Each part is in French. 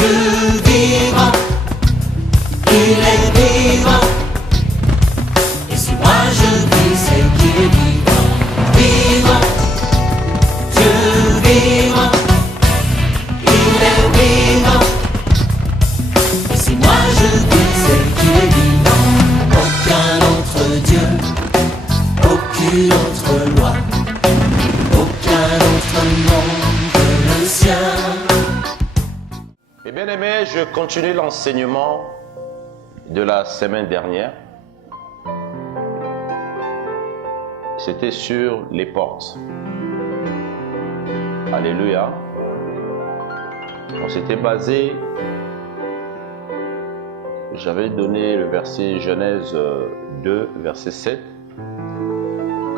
Dieu vivant, il est vivant. Et si moi je vis, c'est qu'il est vivant. Vivant, Dieu vivant, il est vivant. Et si moi je vis, c'est qu'il est vivant. Aucun autre Dieu, aucune autre loi, aucun autre nom que le sien. Et bien aimé, je continue l'enseignement de la semaine dernière. C'était sur les portes. Alléluia. On s'était basé, j'avais donné le verset Genèse 2, verset 7.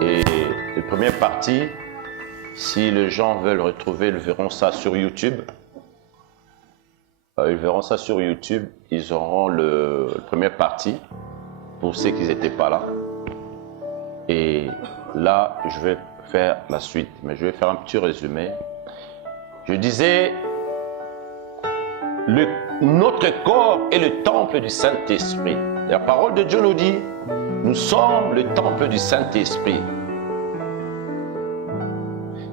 Et la première partie, si les gens veulent retrouver, ils verront ça sur YouTube. Ils verront ça sur YouTube. Ils auront la première partie pour ceux qui n'étaient pas là. Et là, je vais faire la suite, mais je vais faire un petit résumé. Je disais, notre corps est le temple du Saint-Esprit. La parole de Dieu nous dit, nous sommes le temple du Saint-Esprit.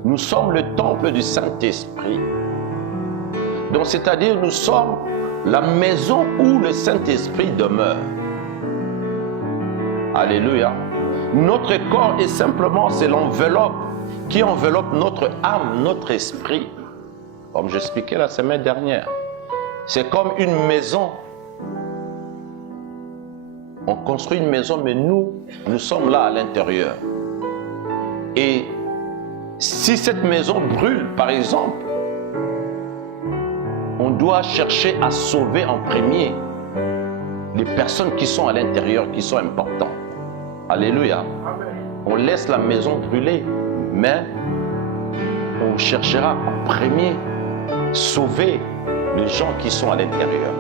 Nous sommes le temple du Saint-Esprit. Donc, c'est-à-dire, nous sommes la maison où le Saint-Esprit demeure. Alléluia. Notre corps est simplement, c'est l'enveloppe qui enveloppe notre âme, notre esprit. Comme j'expliquais la semaine dernière. C'est comme une maison. On construit une maison, mais nous sommes là à l'intérieur. Et si cette maison brûle, par exemple, on doit chercher à sauver en premier les personnes qui sont à l'intérieur, qui sont importantes. Alléluia. On laisse la maison brûler, mais on cherchera en premier sauver les gens qui sont à l'intérieur.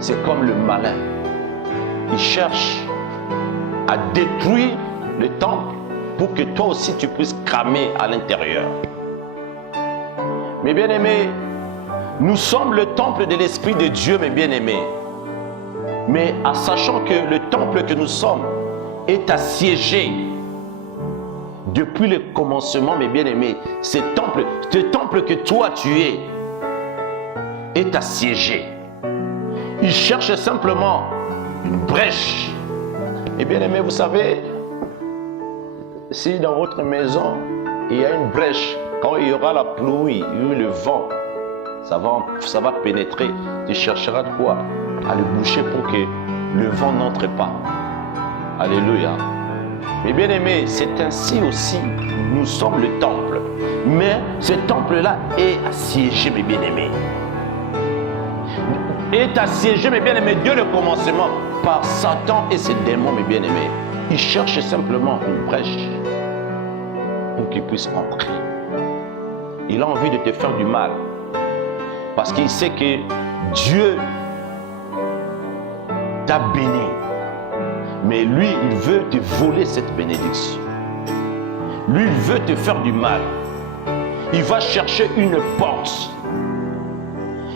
C'est comme le malin. Il cherche à détruire le temple pour que toi aussi tu puisses cramer à l'intérieur. Mes bien-aimés, nous sommes le temple de l'Esprit de Dieu, mes bien-aimés. Mais en sachant que le temple que nous sommes est assiégé depuis le commencement, mes bien-aimés, ce temple que toi tu es, est assiégé. Il cherche simplement une brèche. Et bien aimé, vous savez, si dans votre maison, il y a une brèche, quand il y aura la pluie, le vent, ça va pénétrer. Tu chercheras de quoi? À le boucher pour que le vent n'entre pas. Alléluia. Mais bien aimé, c'est ainsi aussi, nous sommes le temple. Mais ce temple-là est assiégé, mes bien-aimés. Est assiégé, mes bien-aimés, dès le commencement, par Satan et ses démons, mes bien-aimés. Il cherche simplement une brèche pour qu'il puisse entrer. Il a envie de te faire du mal. Parce qu'il sait que Dieu t'a béni. Mais lui, il veut te voler cette bénédiction. Lui, il veut te faire du mal. Il va chercher une porte.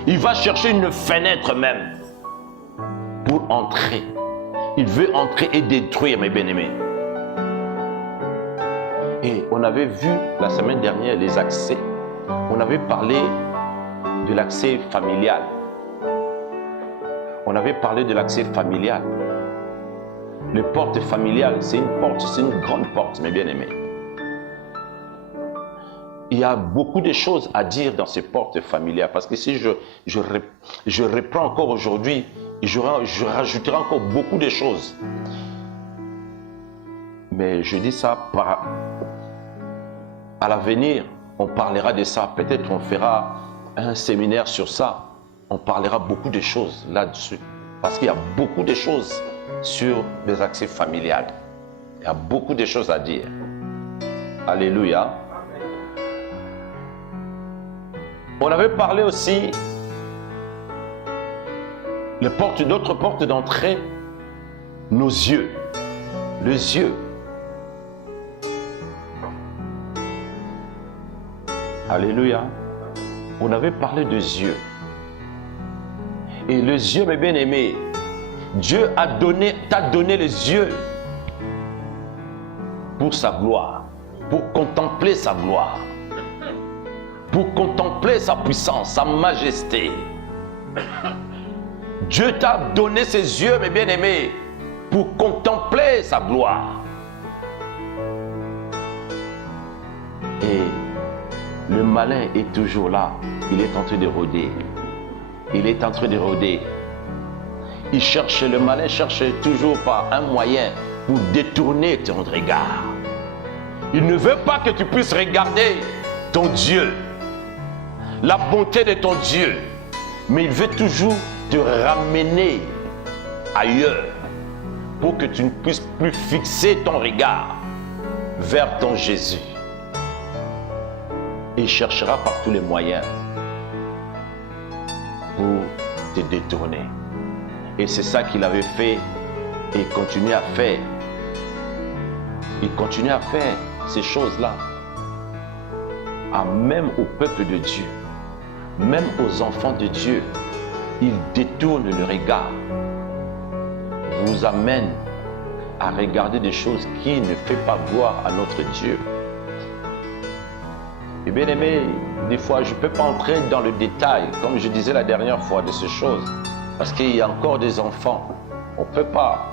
Il va chercher une fenêtre même pour entrer. Il veut entrer et détruire, mes bien-aimés. Et on avait vu la semaine dernière les accès. On avait parlé de l'accès familial. On avait parlé de l'accès familial. Le porte familial, c'est une porte, c'est une grande porte, mes bien-aimés. Il y a beaucoup de choses à dire dans ces portes familiales, parce que si je reprends encore aujourd'hui, je rajouterai encore beaucoup de choses. Mais je dis ça à l'avenir, on parlera de ça. Peut-être on fera un séminaire sur ça. On parlera beaucoup de choses là-dessus. Parce qu'il y a beaucoup de choses sur les accès familiales. Il y a beaucoup de choses à dire. Alléluia. On avait parlé aussi d'autres portes d'entrée, nos yeux. Les yeux. Alléluia. on avait parlé de yeux. Et les yeux, mes bien-aimés, Dieu t'a donné les yeux pour sa gloire, pour contempler sa gloire, pour contempler sa puissance, sa majesté. Dieu t'a donné ses yeux, mes bien-aimés, pour contempler sa gloire. Et le malin est toujours là. Il est en train de rôder. Il est en train de rôder. Le malin cherche toujours par un moyen pour détourner ton regard. Il ne veut pas que tu puisses regarder ton Dieu, la bonté de ton Dieu. Mais il veut toujours te ramener ailleurs pour que tu ne puisses plus fixer ton regard vers ton Jésus. Il cherchera par tous les moyens pour te détourner. Et c'est ça qu'il avait fait et continue à faire. Il continue à faire ces choses-là. Même au peuple de Dieu, même aux enfants de Dieu, il détourne le regard, vous amène à regarder des choses qui ne fait pas voir à notre Dieu. Et bien aimé, des fois je ne peux pas entrer dans le détail, comme je disais la dernière fois, de ces choses, parce qu'il y a encore des enfants, on ne peut pas.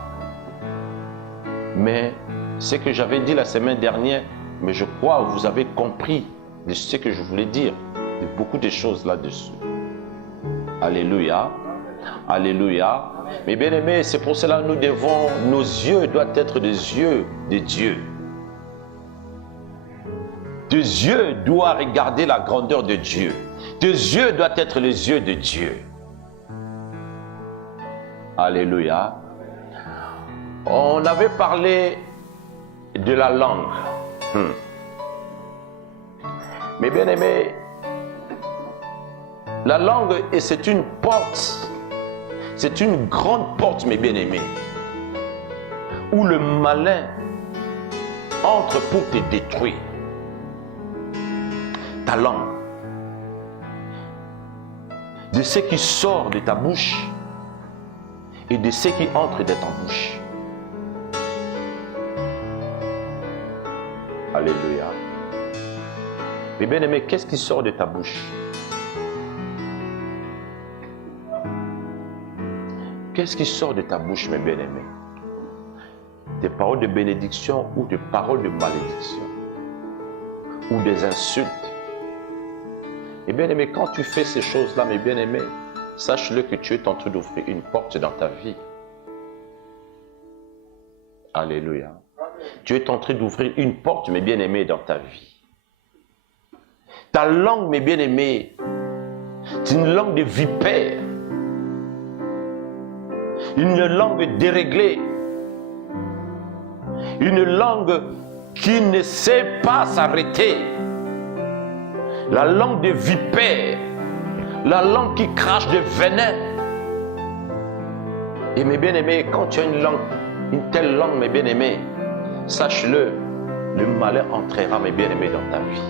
Mais ce que j'avais dit la semaine dernière, mais je crois que vous avez compris de ce que je voulais dire, de beaucoup de choses là-dessus. Alléluia, alléluia. Mais bien aimé, c'est pour cela que nos yeux doivent être des yeux de Dieu. Tes yeux doivent regarder la grandeur de Dieu. Tes yeux doivent être les yeux de Dieu. Alléluia. On avait parlé de la langue. Mais bien aimé, la langue, c'est une porte. C'est une grande porte, mes bien-aimés, où le malin entre pour te détruire. Ta langue, de ce qui sort de ta bouche et de ce qui entre de ta bouche. Alléluia. Mais bien aimé, qu'est-ce qui sort de ta bouche? Qu'est-ce qui sort de ta bouche, mes bien-aimés? Des paroles de bénédiction ou des paroles de malédiction? Ou des insultes? Et bien aimé, quand tu fais ces choses-là, mes bien-aimés, sache-le que tu es en train d'ouvrir une porte dans ta vie. Alléluia. Tu es en train d'ouvrir une porte, mes bien-aimés, dans ta vie. Ta langue, mes bien-aimés, c'est une langue de vipère. Une langue déréglée. Une langue qui ne sait pas s'arrêter. La langue de vipère. La langue qui crache de venin. Et mes bien-aimés, quand tu as une telle langue, mes bien-aimés, sache-le, le malheur entrera, mes bien-aimés, dans ta vie.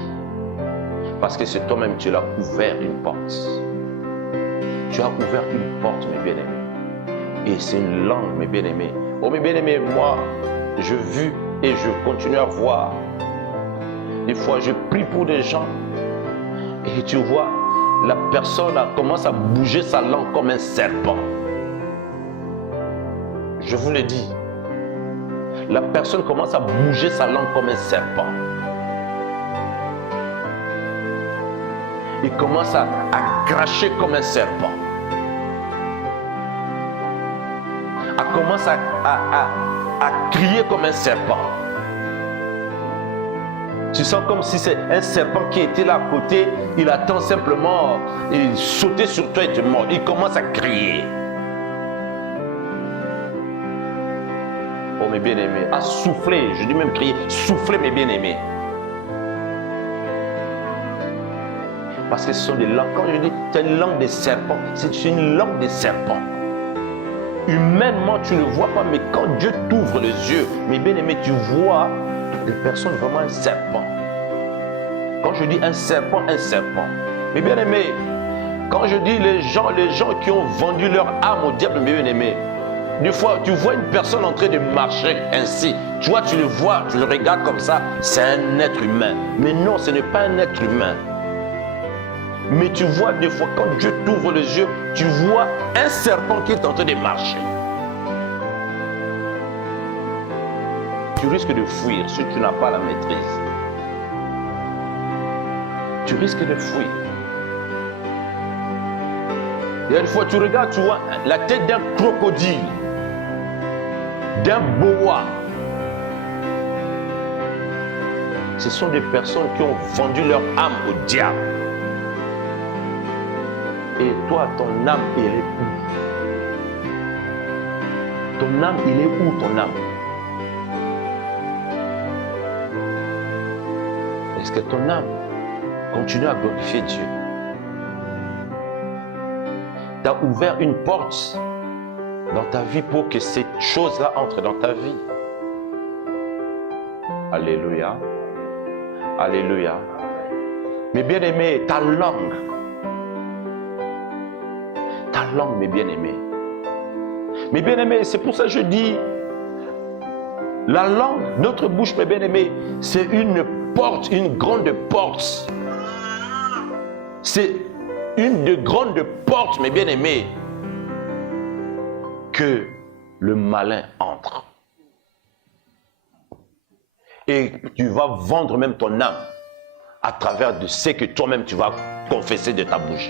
Parce que c'est toi-même, tu l'as ouvert une porte. Tu as ouvert une porte, mes bien-aimés. Et c'est une langue, mes bien-aimés. Oh, mes bien-aimés, moi, je vis et je continue à voir. Des fois, je prie pour des gens. Et tu vois, la personne commence à bouger sa langue comme un serpent. Je vous le dis. La personne commence à bouger sa langue comme un serpent. Il commence à cracher comme un serpent. Elle commence à crier comme un serpent. Tu sens comme si c'est un serpent qui était là à côté, il attend simplement de sauter sur toi et te mordre. Il commence à crier. Oh mes bien-aimés, à souffler, je dis même crier, souffler mes bien-aimés. Parce que ce sont des langues, quand je dis c'est une langue des serpents, c'est une langue des serpents. Humainement, tu ne vois pas, mais quand Dieu t'ouvre les yeux, mes bien-aimés, tu vois les personnes vraiment un serpent. Quand je dis un serpent, Mais bien aimé, quand je dis les gens qui ont vendu leur âme au diable, mes bien-aimés, des fois, tu vois une personne en train de marcher ainsi. Tu vois, tu le vois, tu le regardes comme ça, c'est un être humain. Mais non, ce n'est pas un être humain. Mais tu vois, des fois, quand Dieu t'ouvre les yeux, tu vois un serpent qui est en train de marcher. Tu risques de fuir si tu n'as pas la maîtrise. Tu risques de fuir. Il y a une fois, tu regardes, tu vois la tête d'un crocodile, d'un boa. Ce sont des personnes qui ont vendu leur âme au diable. Et toi, ton âme, elle est où? Ton âme, il est où ton âme? Est-ce que ton âme continue à glorifier Dieu? Tu as ouvert une porte dans ta vie pour que cette chose-là entre dans ta vie. Alléluia. Alléluia. Mes bien-aimés, ta langue, mes bien-aimés. Mes bien-aimés, c'est pour ça que je dis, la langue, notre bouche, mes bien-aimés, c'est une porte, une grande porte. C'est une de grandes portes, mes bien-aimés, que le malin entre. Et tu vas vendre même ton âme à travers de ce que toi-même tu vas confesser de ta bouche.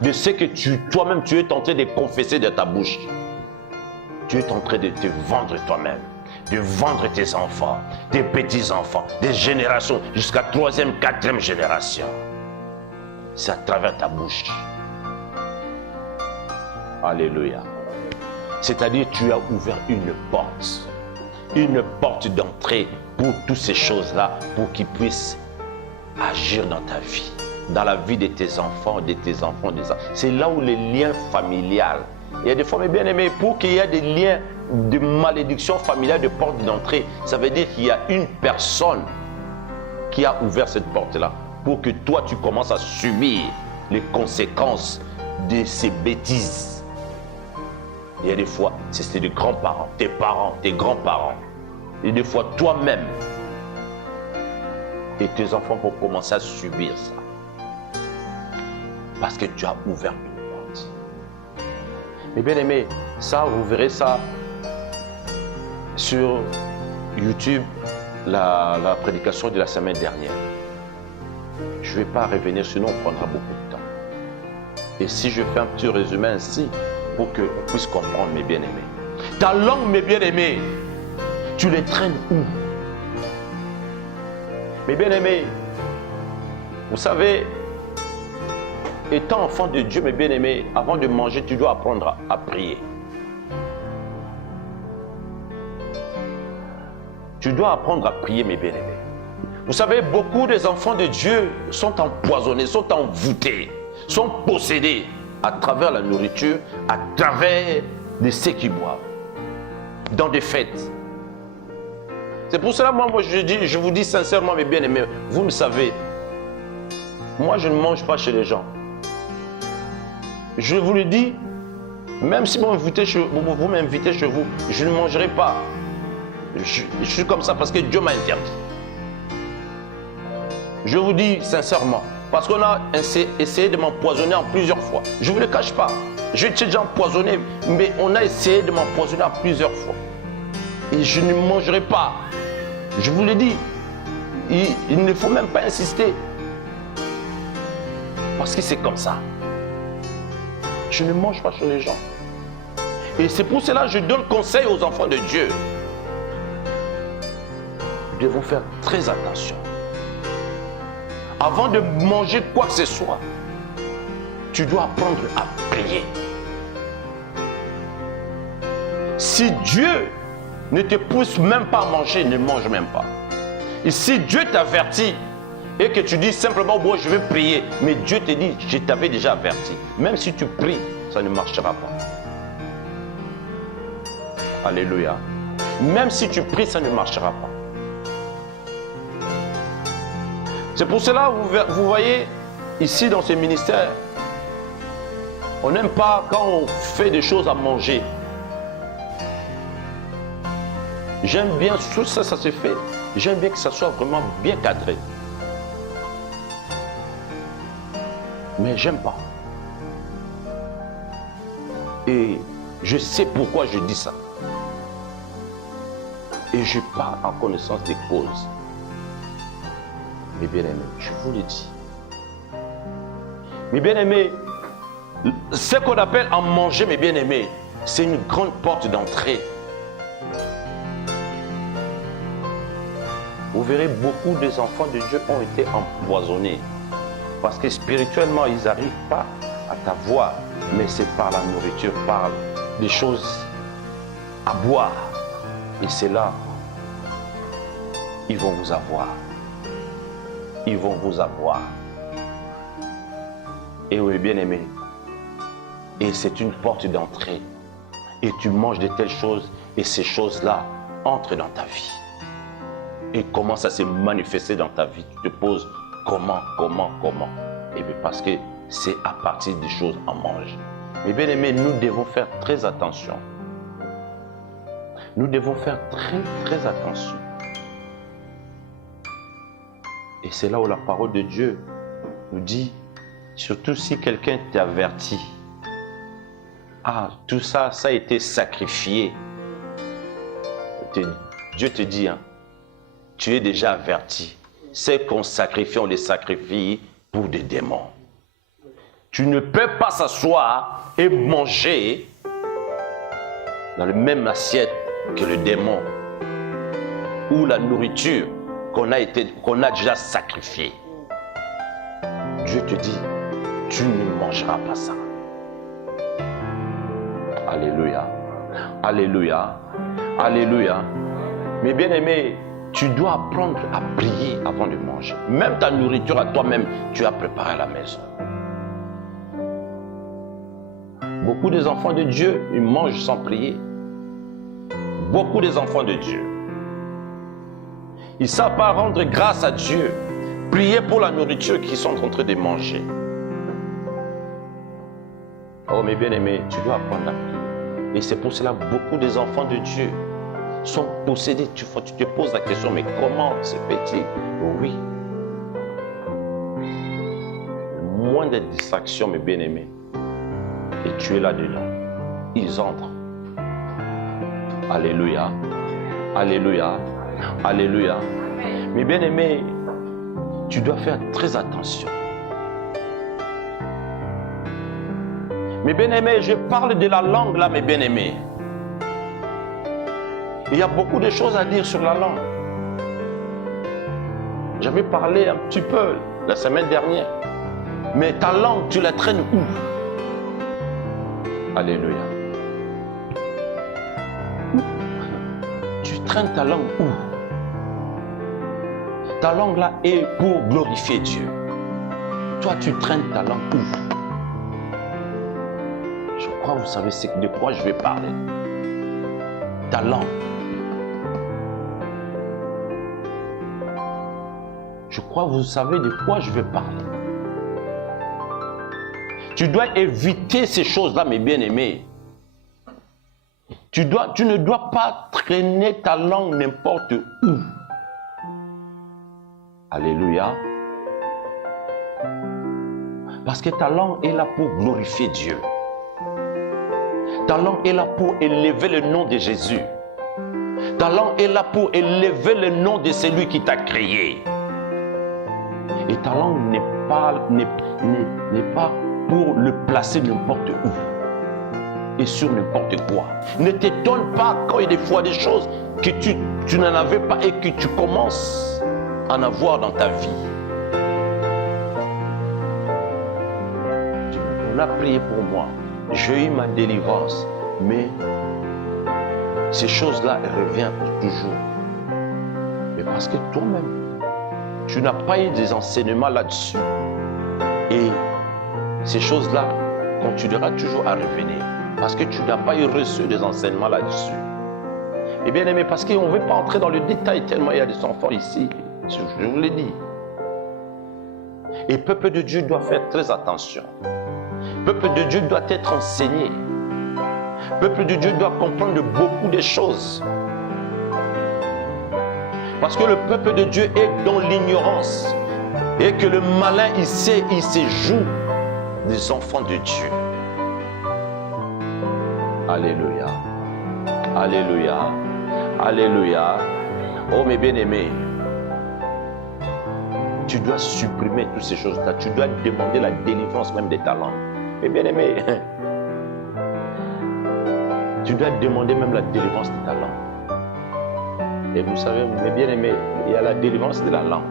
De ce que toi-même tu es en train de confesser de ta bouche. Tu es en train de te vendre toi-même, de vendre tes enfants, tes petits-enfants, des générations jusqu'à 3e, 4e génération. C'est à travers ta bouche. Alléluia. C'est-à-dire tu as ouvert une porte d'entrée pour toutes ces choses-là, pour qu'ils puissent agir dans ta vie, dans la vie de tes enfants, C'est là où les liens familiales. Il y a des fois, mes bien-aimés, pour qu'il y ait des liens de malédiction familiale, de porte d'entrée, ça veut dire qu'il y a une personne qui a ouvert cette porte-là pour que toi, tu commences à subir les conséquences de ces bêtises. Il y a des fois, c'est des grands-parents, tes grands-parents. Et des fois, toi-même et tes enfants vont commencer à subir ça. Parce que tu as ouvert une porte. Mais bien aimé, ça, vous verrez ça sur YouTube, la prédication de la semaine dernière. Je ne vais pas revenir, sinon on prendra beaucoup de temps. Et si je fais un petit résumé ainsi, pour qu'on puisse comprendre, mes bien-aimés. Ta langue, mes bien-aimés, tu les traînes où? Mes bien-aimés, vous savez, étant enfant de Dieu, mes bien-aimés, avant de manger, tu dois apprendre à prier. Tu dois apprendre à prier, mes bien-aimés. Vous savez, beaucoup des enfants de Dieu sont empoisonnés, sont envoûtés, sont possédés à travers la nourriture, à travers de ce qu'ils boivent, dans des fêtes. C'est pour cela, moi je vous dis sincèrement, mes bien-aimés, vous le savez, moi je ne mange pas chez les gens. Je vous le dis, même si vous m'invitez chez vous, je ne mangerai pas. Je suis comme ça parce que Dieu m'a interdit. Je vous dis sincèrement, parce qu'on a essayé de m'empoisonner en plusieurs fois. Je ne vous le cache pas. Je suis déjà empoisonné, mais on a essayé de m'empoisonner en plusieurs fois. Et je ne mangerai pas. Je vous le dis, il ne faut même pas insister. Parce que c'est comme ça. Je ne mange pas chez les gens. Et c'est pour cela que je donne conseil aux enfants de Dieu. Nous devons faire très attention. Avant de manger quoi que ce soit, tu dois apprendre à prier. Si Dieu ne te pousse même pas à manger, ne mange même pas. Et si Dieu t'avertit et que tu dis simplement, bon, je vais prier, mais Dieu te dit, je t'avais déjà averti. Même si tu pries, ça ne marchera pas. Alléluia. Même si tu pries, ça ne marchera pas. C'est pour cela, vous voyez, ici dans ce ministère, on n'aime pas quand on fait des choses à manger. J'aime bien, tout ça, ça se fait. J'aime bien que ça soit vraiment bien cadré. Mais j'aime pas. Et je sais pourquoi je dis ça. Et je parle en connaissance des causes. Mes bien-aimés, je vous le dis. Mes bien-aimés, ce qu'on appelle en manger, mes bien-aimés, c'est une grande porte d'entrée. Vous verrez, beaucoup des enfants de Dieu ont été empoisonnés. Parce que spirituellement, ils n'arrivent pas à t'avoir. Mais c'est par la nourriture, par des choses à boire. Et c'est là, ils vont vous avoir. Ils vont vous avoir. Et oui, bien-aimé, et c'est une porte d'entrée. Et tu manges de telles choses, et ces choses-là entrent dans ta vie. Et commencent à se manifester dans ta vie. Tu te poses comment? Et bien parce que c'est à partir des choses en mange. Mais bien aimé, nous devons faire très attention. Nous devons faire très attention. Et c'est là où la parole de Dieu nous dit, surtout si quelqu'un t'avertit, ah, tout ça, ça a été sacrifié. Dieu te dit, hein, tu es déjà averti. C'est qu'on sacrifie, on les sacrifie pour des démons. Tu ne peux pas s'asseoir et manger dans la même assiette que le démon ou la nourriture qu'on a déjà sacrifiée. Dieu te dit, tu ne mangeras pas ça. Alléluia. Alléluia. Alléluia. Mais bien aimé, tu dois apprendre à prier avant de manger. Même ta nourriture à toi-même, tu as préparé à la maison. Beaucoup des enfants de Dieu, ils mangent sans prier. Beaucoup des enfants de Dieu. Ils ne savent pas rendre grâce à Dieu. Prier pour la nourriture qu'ils sont en train de manger. Oh mes bien-aimés, tu dois apprendre à prier. Et c'est pour cela que beaucoup des enfants de Dieu sont possédés. Tu te poses la question, mais comment se fait-il? Oui. Moins de distractions, mes bien-aimés. Et tu es là-dedans. Ils entrent. Alléluia. Alléluia. Alléluia. Mes bien-aimés, tu dois faire très attention. Mes bien-aimés, je parle de la langue là, mes bien-aimés. Il y a beaucoup de choses à dire sur la langue. J'avais parlé un petit peu la semaine dernière. Mais ta langue, tu la traînes où? Alléluia. Tu traînes ta langue où? Ta langue là est pour glorifier Dieu. Toi, tu traînes ta langue où? Je crois que vous savez de quoi je vais parler. Ta langue. Je crois que vous savez de quoi je vais parler. Tu dois éviter ces choses-là, mes bien-aimés. Tu ne dois pas traîner ta langue n'importe où. Alléluia. Parce que ta langue est là pour glorifier Dieu. Ta langue est là pour élever le nom de Jésus. Ta langue est là pour élever le nom de celui qui t'a créé. Et ta langue n'est pas pour le placer n'importe où et sur n'importe quoi. Ne t'étonne pas quand il y a des fois des choses que tu n'en avais pas et que tu commences à en avoir dans ta vie. On a prié pour moi. J'ai eu ma délivrance. Mais ces choses-là reviennent toujours. Mais parce que toi-même, tu n'as pas eu des enseignements là-dessus. Et ces choses-là continueront toujours à revenir. Parce que tu n'as pas eu reçu des enseignements là-dessus. Et bien aimé, parce qu'on ne veut pas entrer dans le détail tellement il y a des enfants ici. Je vous l'ai dit. Et le peuple de Dieu doit faire très attention. Le peuple de Dieu doit être enseigné. Le peuple de Dieu doit comprendre beaucoup de choses. Parce que le peuple de Dieu est dans l'ignorance. Et que le malin, il se joue des enfants de Dieu. Alléluia. Alléluia. Alléluia. Oh mes bien-aimés, tu dois supprimer toutes ces choses-là. Tu dois demander la délivrance même de ta langue. Mes bien-aimés, tu dois demander même la délivrance de ta langue. Et vous savez, mes bien-aimés, il y a la délivrance de la langue.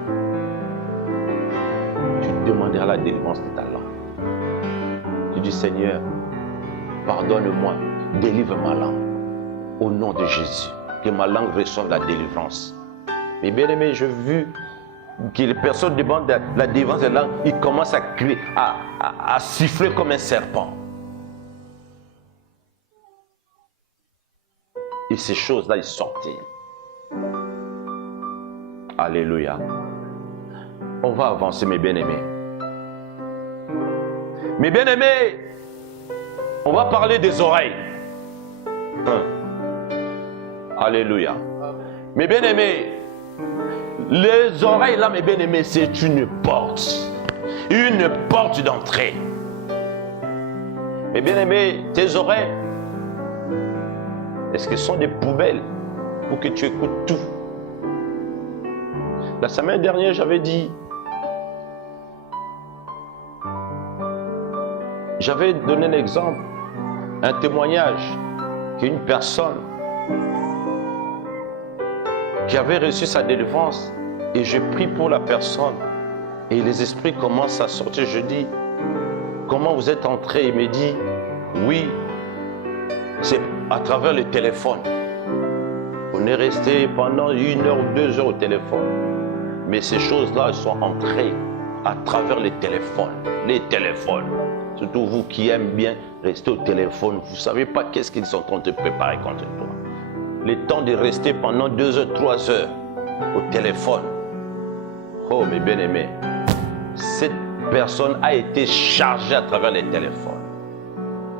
Tu demanderas la délivrance de ta langue. Tu dis, Seigneur, pardonne-moi, délivre ma langue. Au nom de Jésus, que ma langue reçoive la délivrance. Mes bien-aimés, j'ai vu que les personnes demandent la délivrance de la langue, ils commencent à crier, à siffler comme un serpent. Et ces choses-là, ils sortent. Alléluia. On va avancer, mes bien-aimés. Mes bien-aimés, on va parler des oreilles. Alléluia. Mes bien-aimés, les oreilles là, mes bien-aimés, c'est une porte d'entrée. Mes bien-aimés, tes oreilles, est-ce que ce sont des poubelles pour que tu écoutes tout? La semaine dernière, j'avais donné un exemple, un témoignage qu'une personne qui avait reçu sa délivrance, et je prie pour la personne et les esprits commencent à sortir. Je dis, comment vous êtes entré? Il me dit, oui, c'est à travers le téléphone. On est resté pendant 1 heure ou 2 heures au téléphone, mais ces choses-là sont entrées à travers les téléphones. Surtout vous qui aimez bien rester au téléphone, vous ne savez pas qu'est-ce qu'ils sont en train de préparer contre toi. Le temps de rester pendant 2 heures, 3 heures au téléphone. Oh mes bien-aimés, cette personne a été chargée à travers les téléphones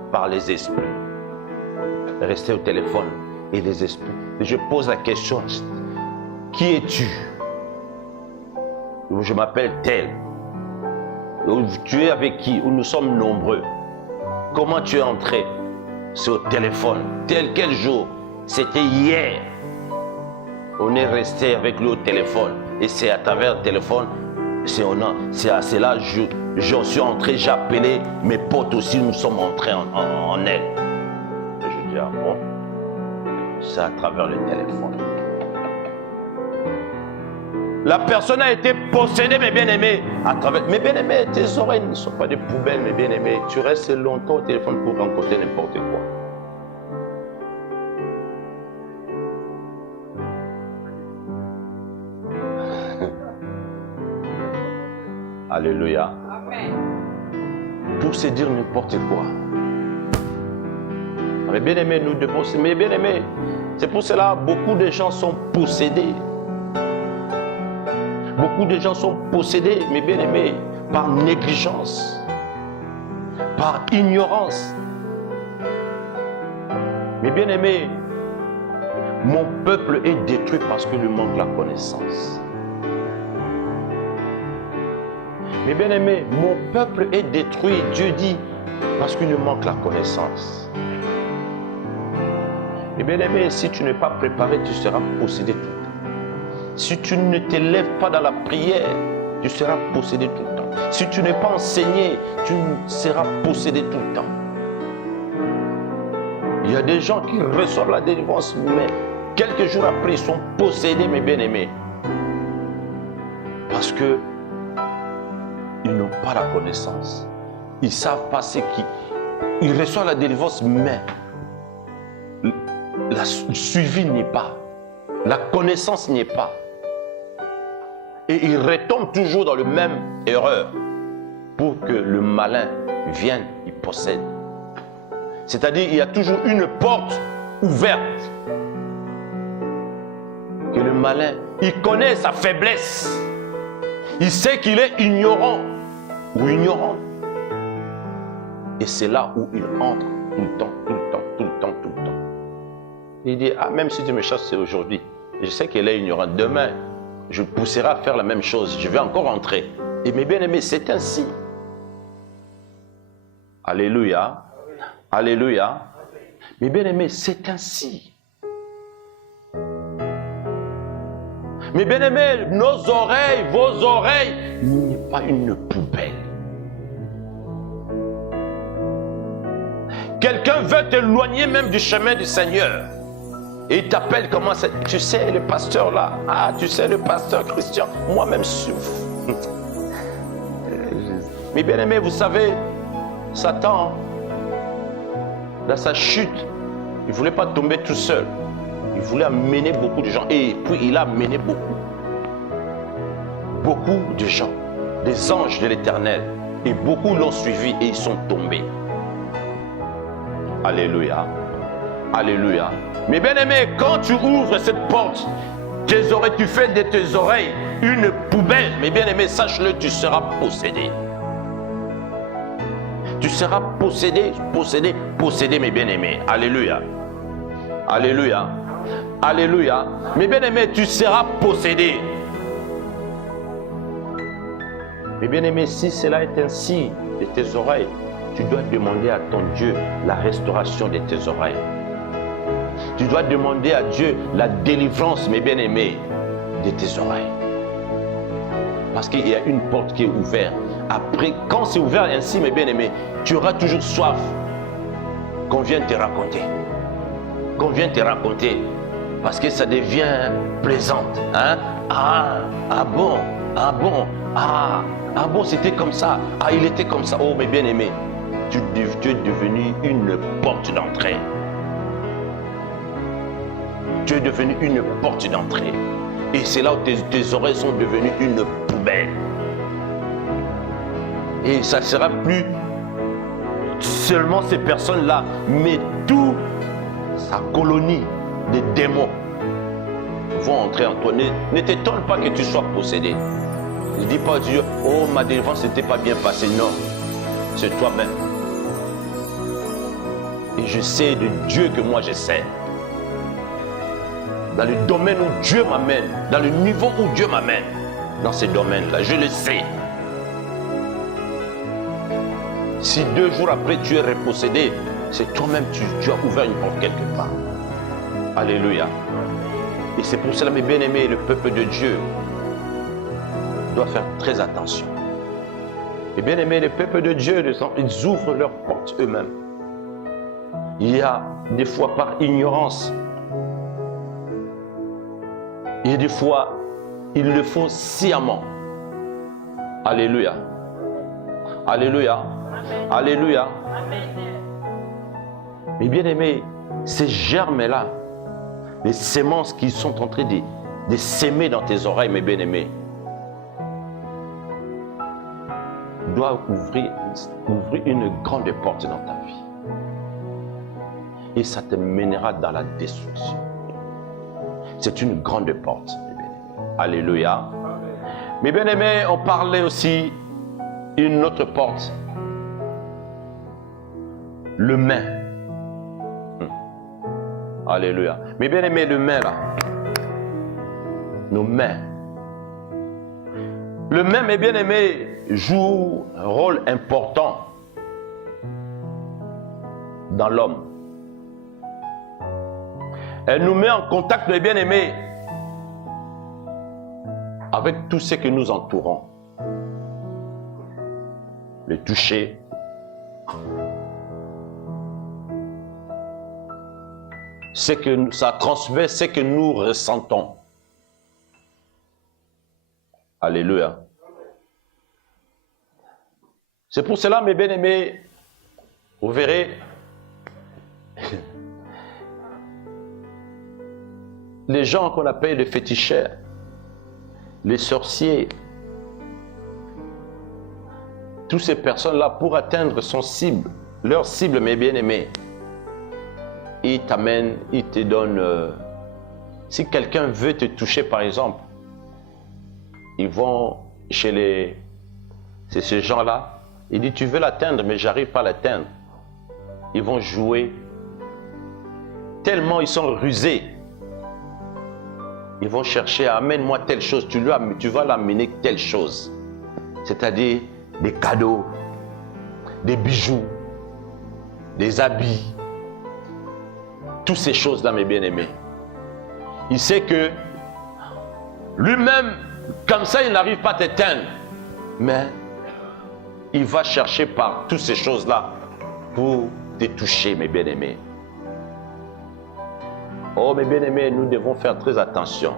par les esprits. Rester au téléphone et les esprits. Et je pose la question, qui es-tu? Je m'appelle tel. Tu es avec qui? Nous sommes nombreux. Comment tu es entré? C'est au téléphone. Quel jour? C'était hier. On est resté avec lui au téléphone. Et c'est à travers le téléphone, c'est à cela j'en suis entré, j'ai appelé mes potes aussi, nous sommes entrés en elle. Et je dis, ah bon? C'est à travers le téléphone. La personne a été possédée, mes bien-aimés, à travers... Mes bien-aimés, tes oreilles ne sont pas des poubelles, mes bien-aimés. Tu restes longtemps au téléphone pour rencontrer n'importe quoi. Alléluia. Amen. Pour se dire n'importe quoi. Mes bien-aimés, nous devons... Mes bien-aimés, c'est pour cela que beaucoup de gens sont possédés. Beaucoup de gens sont possédés, mes bien-aimés, par négligence, par ignorance. Mes bien-aimés, mon peuple est détruit parce qu'il lui manque la connaissance. Mes bien-aimés, mon peuple est détruit, Dieu dit, parce qu'il lui manque la connaissance. Mes bien-aimés, si tu n'es pas préparé, tu seras possédé tout le temps. Si tu ne te lèves pas dans la prière, tu seras possédé tout le temps. Si tu n'es pas enseigné, tu seras possédé tout le temps. Il y a des gens qui reçoivent la délivrance, mais quelques jours après, ils sont possédés, mes bien-aimés. Parce que ils n'ont pas la connaissance. Ils ne savent pas ce qui... Ils reçoivent la délivrance, mais le suivi n'est pas. La connaissance n'y est pas. Et ils retombent toujours dans la même erreur pour que le malin vienne, il possède. C'est-à-dire il y a toujours une porte ouverte. Que le malin, il connaît sa faiblesse. Il sait qu'il est ignorant ou ignorante. Et c'est là où il entre tout le temps, tout le temps, tout le temps, tout le temps. Il dit, ah, même si tu me chasses aujourd'hui, je sais qu'elle est ignorante. Demain, je pousserai à faire la même chose. Je vais encore entrer. Et mes bien-aimés, c'est ainsi. Alléluia. Alléluia. Mes bien-aimés, c'est ainsi. Mes bien-aimés, nos oreilles, vos oreilles, n'est pas une poubelle. Quelqu'un veut t'éloigner même du chemin du Seigneur. Et il t'appelle comment c'est. Tu sais, le pasteur là. Ah, tu sais, le pasteur Christian. Moi-même, mes bien-aimés, vous savez, Satan, dans sa chute, il ne voulait pas tomber tout seul. Il voulait amener beaucoup de gens. Et puis, il a amené beaucoup. Beaucoup de gens. Des anges de l'Éternel. Et beaucoup l'ont suivi et ils sont tombés. Alléluia. Alléluia. Mais bien aimé, quand tu ouvres cette porte, tes oreilles, tu fais de tes oreilles une poubelle. Mais bien aimé, sache-le, tu seras possédé. Tu seras possédé, possédé, possédé, mes bien-aimés. Alléluia. Alléluia. Alléluia. Mes bien-aimés, tu seras possédé. Mes bien-aimés, si cela est ainsi de tes oreilles, tu dois demander à ton Dieu la restauration de tes oreilles. Tu dois demander à Dieu la délivrance, mes bien-aimés, de tes oreilles. Parce qu'il y a une porte qui est ouverte. Après, quand c'est ouvert ainsi, mes bien-aimés, tu auras toujours soif qu'on vienne te raconter. Qu'on vienne te raconter. Parce que ça devient plaisante. Hein? Ah bon, ah bon, ah bon, c'était comme ça. Ah, il était comme ça. Oh, mes bien-aimés, tu es devenu une porte d'entrée. Tu es devenu une porte d'entrée. Et c'est là où tes oreilles sont devenues une poubelle. Et ça ne sera plus seulement ces personnes-là, mais toute sa colonie de démons vont entrer en toi. Ne t'étonne pas que tu sois possédé. Ne dis pas à Dieu, oh, ma délivrance n'était pas bien passée. Non, c'est toi-même. Et je sais de Dieu que moi je sais. Dans le domaine où Dieu m'amène, dans le niveau où Dieu m'amène, dans ces domaines-là, je le sais. Si 2 jours après tu es repossédé, c'est toi-même, tu as ouvert une porte quelque part. Alléluia. Et c'est pour cela, mes bien-aimés, le peuple de Dieu doit faire très attention. Et bien-aimés, le peuple de Dieu, ils ouvrent leurs portes eux-mêmes. Il y a des fois par ignorance. Et des fois, il le faut sciemment. Alléluia. Alléluia. Alléluia. Mais bien aimés, ces germes-là, les semences qui sont en train de s'aimer dans tes oreilles, mes bien aimés, doivent ouvrir une grande porte dans ta vie. Et ça te mènera dans la destruction. C'est une grande porte. Alléluia. Mais bien aimés, on parlait aussi une autre porte. Le main. Alléluia. Mais bien aimés, le main là. Nos mains. Le main, mes bien aimés, joue un rôle important dans l'homme. Elle nous met en contact, mes bien-aimés, avec tout ce que nous entourons. Le toucher, c'est que ça transmet ce que nous ressentons. Alléluia. C'est pour cela, mes bien-aimés, vous verrez, les gens qu'on appelle les féticheurs, les sorciers, toutes ces personnes-là, pour atteindre son cible, leur cible, mes bien-aimés, ils t'amènent, ils te donnent... si quelqu'un veut te toucher, par exemple, ils vont c'est ces gens-là. Il dit, tu veux l'atteindre, mais j'arrive pas à l'atteindre. Ils vont jouer. Tellement ils sont rusés. Ils vont chercher, amène-moi telle chose. Tu vas l'amener telle chose. C'est-à-dire des cadeaux, des bijoux, des habits. Toutes ces choses-là, mes bien-aimés. Il sait que lui-même, comme ça, il n'arrive pas à t'éteindre. Mais il va chercher par toutes ces choses-là pour te toucher, mes bien-aimés. Oh, mes bien-aimés, nous devons faire très attention.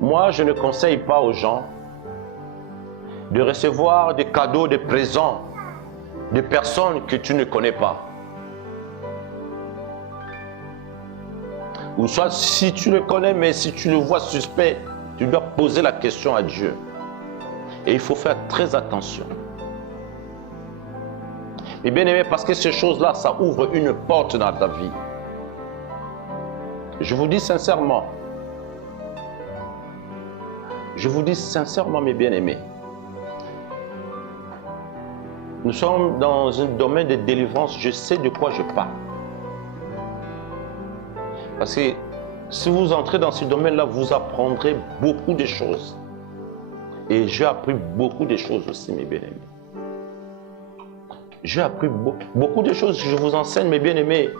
Moi, je ne conseille pas aux gens de recevoir des cadeaux, des présents de personnes que tu ne connais pas. Ou soit si tu le connais, mais si tu le vois suspect, tu dois poser la question à Dieu. Et il faut faire très attention. Mais bien aimé, parce que ces choses-là, ça ouvre une porte dans ta vie. Je vous dis sincèrement, mes bien-aimés, nous sommes dans un domaine de délivrance, je sais de quoi je parle. Parce que si vous entrez dans ce domaine-là, vous apprendrez beaucoup de choses. Et j'ai appris beaucoup de choses aussi, mes bien-aimés. J'ai appris beaucoup de choses, je vous enseigne, mes bien-aimés.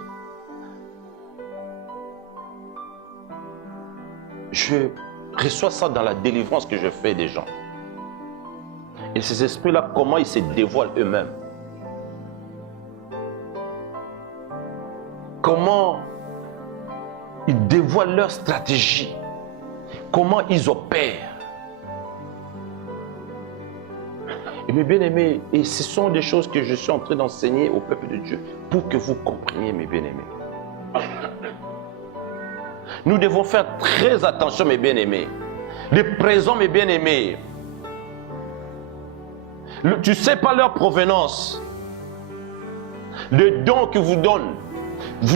Je reçois ça dans la délivrance que je fais des gens. Et ces esprits-là, comment ils se dévoilent eux-mêmes? Comment ils dévoilent leur stratégie? Comment ils opèrent? Et mes bien-aimés, et ce sont des choses que je suis en train d'enseigner au peuple de Dieu pour que vous compreniez, mes bien-aimés. Nous devons faire très attention, mes bien-aimés. Les présents, mes bien-aimés, tu ne sais pas leur provenance. Le don que vous donne,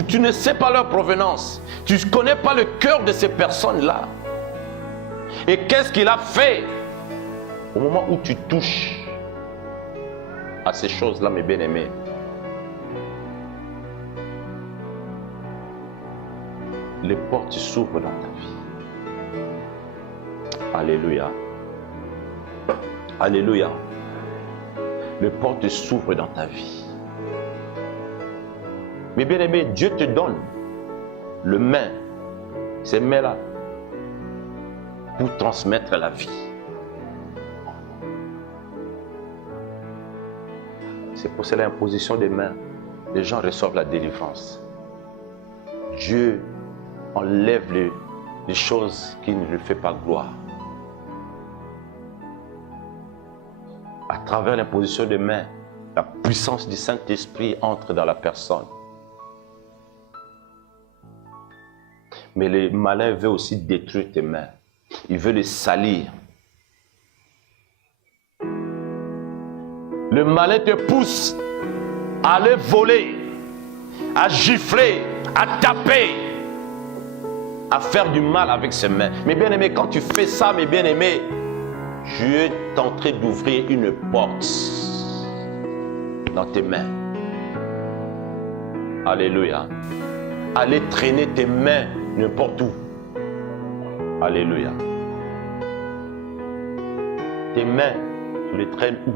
tu ne sais pas leur provenance. Tu ne connais pas le cœur de ces personnes-là. Et qu'est-ce qu'il a fait au moment où tu touches à ces choses-là, mes bien-aimés? Les portes s'ouvrent dans ta vie. Alléluia. Alléluia. Les portes s'ouvrent dans ta vie. Mais bien aimé, Dieu te donne le main, ces mains-là, pour transmettre la vie. C'est pour cela l'imposition des mains, les gens reçoivent la délivrance. Dieu enlève les choses qui ne lui font pas gloire. À travers l'imposition des mains, la puissance du Saint-Esprit entre dans la personne. Mais le malin veut aussi détruire tes mains. Il veut les salir. Le malin te pousse à aller voler, à gifler, à taper, à faire du mal avec ses mains. Mais bien aimé, quand tu fais ça, mes bien aimés, Dieu est en train d'ouvrir une porte dans tes mains. Alléluia. Allez traîner tes mains n'importe où. Alléluia. Tes mains, tu les traînes où?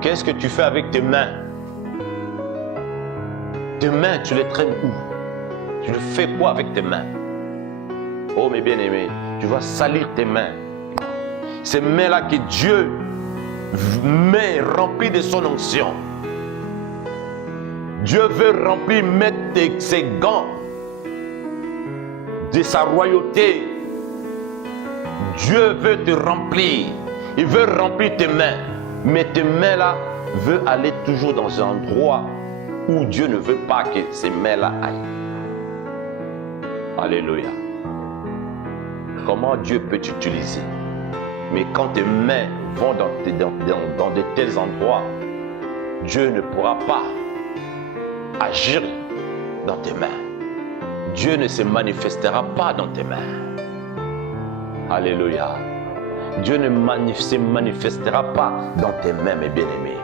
Qu'est-ce que tu fais avec tes mains? Tes mains, tu les traînes où? Tu le fais quoi avec tes mains? Oh mes bien-aimés, tu vas salir tes mains. Ces mains-là que Dieu met remplies de son onction. Dieu veut remplir, mettre ses gants de sa royauté. Dieu veut te remplir. Il veut remplir tes mains. Mais tes mains-là veulent aller toujours dans un endroit où Dieu ne veut pas que ces mains-là aillent. Alléluia. Comment Dieu peut t'utiliser? Mais quand tes mains vont dans de tels endroits, Dieu ne pourra pas agir dans tes mains. Dieu ne se manifestera pas dans tes mains. Alléluia. Dieu ne se manifestera pas dans tes mains, mes bien-aimés.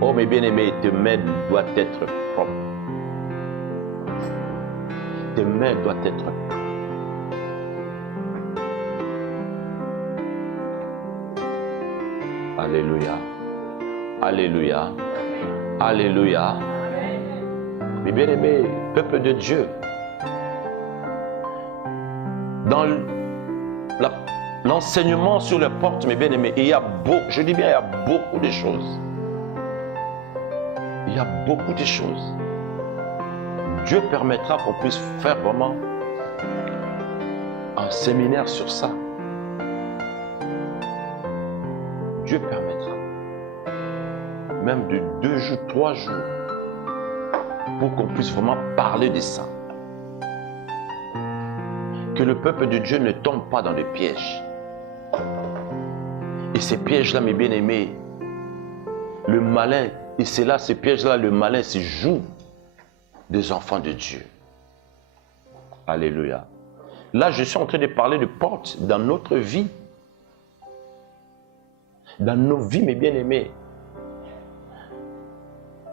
Oh, mes bien-aimés, tes mains doivent être propres. Tes mains doivent être propres. Alléluia. Alléluia. Alléluia. Mes bien-aimés, peuple de Dieu, dans l'enseignement sur les portes, mes bien-aimés, il y a beaucoup, je dis bien, il y a beaucoup de choses. Il y a beaucoup de choses. Dieu permettra qu'on puisse faire vraiment un séminaire sur ça. Dieu permettra. Même de 2 jours, 3 jours, pour qu'on puisse vraiment parler de ça. Que le peuple de Dieu ne tombe pas dans le piège. Et ces pièges-là, mes bien-aimés, le malin, et c'est là, ces pièges-là, le malin se joue des enfants de Dieu. Alléluia. Là, je suis en train de parler de portes dans notre vie. Dans nos vies, mes bien-aimés.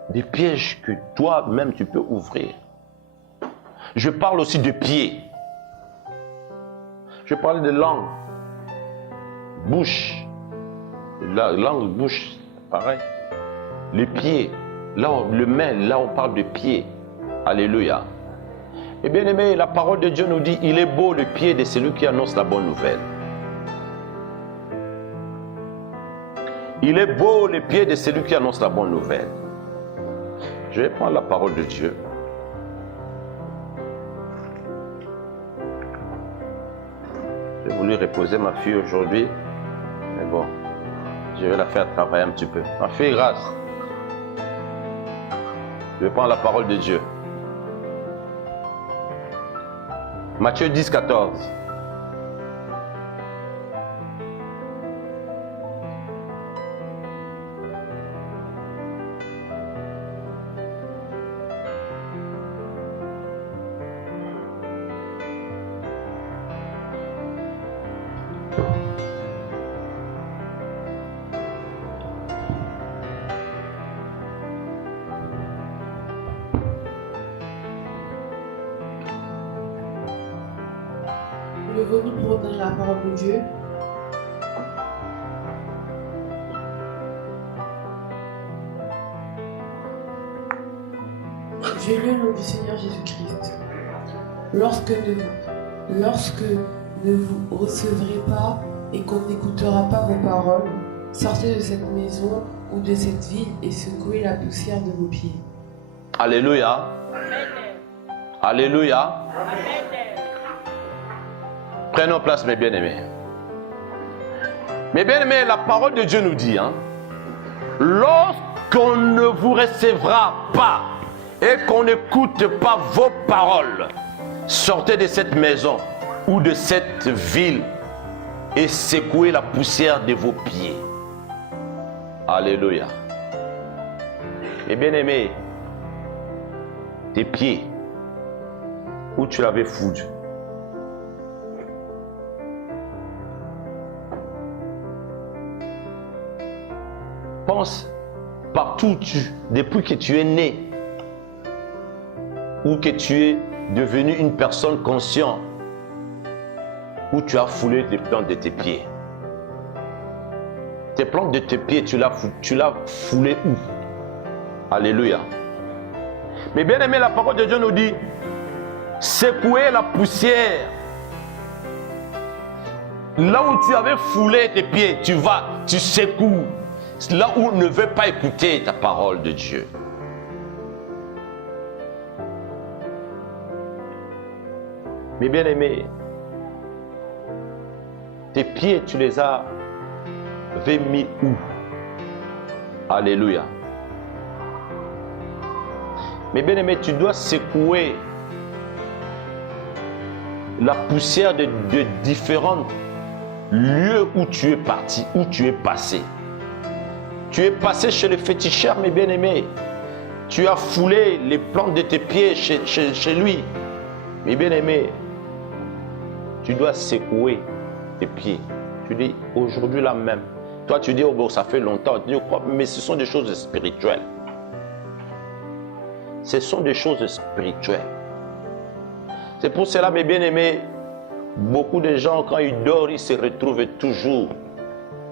Des pièges que toi-même tu peux ouvrir. Je parle aussi de pieds. Je parle de langue, bouche. La langue, bouche, pareil. Les pieds, là, le main, là on parle de pieds. Alléluia. Et bien aimé, la parole de Dieu nous dit, il est beau le pied de celui qui annonce la bonne nouvelle. Il est beau le pied de celui qui annonce la bonne nouvelle. Je vais prendre la parole de Dieu. J'ai voulu reposer ma fille aujourd'hui, mais bon, je vais la faire travailler un petit peu. Ma fille, grâce. Je vais prendre la parole de Dieu. Matthieu 10, 14. Levons-nous pour entendre la parole de Dieu. J'ai lu le nom du Seigneur Jésus-Christ. Lorsque ne vous recevrez pas et qu'on n'écoutera pas vos paroles, sortez de cette maison ou de cette ville et secouez la poussière de vos pieds. Alléluia. Alléluia. Prenons place, mes bien-aimés. Mes bien-aimés, la parole de Dieu nous dit, lorsqu'on ne vous recevra pas et qu'on n'écoute pas vos paroles, sortez de cette maison ou de cette ville et secouez la poussière de vos pieds. Alléluia. Mes bien-aimés, tes pieds, où tu l'avais foutu, pense partout depuis que tu es né ou que tu es devenu une personne consciente, où tu as foulé les plantes de tes pieds. Tes plantes de tes pieds, tu l'as foulé où? Alléluia. Mais bien aimé, la parole de Dieu nous dit, secouer la poussière. Là où tu avais foulé tes pieds, tu secoues. Là où on ne veut pas écouter ta parole de Dieu. Mais bien aimé, tes pieds, tu les as mis où? Alléluia. Mais bien aimé, tu dois secouer la poussière de différents lieux où tu es parti, où tu es passé. Tu es passé chez le féticheur, mes bien-aimés. Tu as foulé les plantes de tes pieds chez lui. Mes bien-aimés, tu dois secouer tes pieds. Tu dis, aujourd'hui là même. Toi, tu dis, oh bon, ça fait longtemps. Tu dis, oh, mais ce sont des choses spirituelles. Ce sont des choses spirituelles. C'est pour cela, mes bien-aimés, beaucoup de gens, quand ils dorment, ils se retrouvent toujours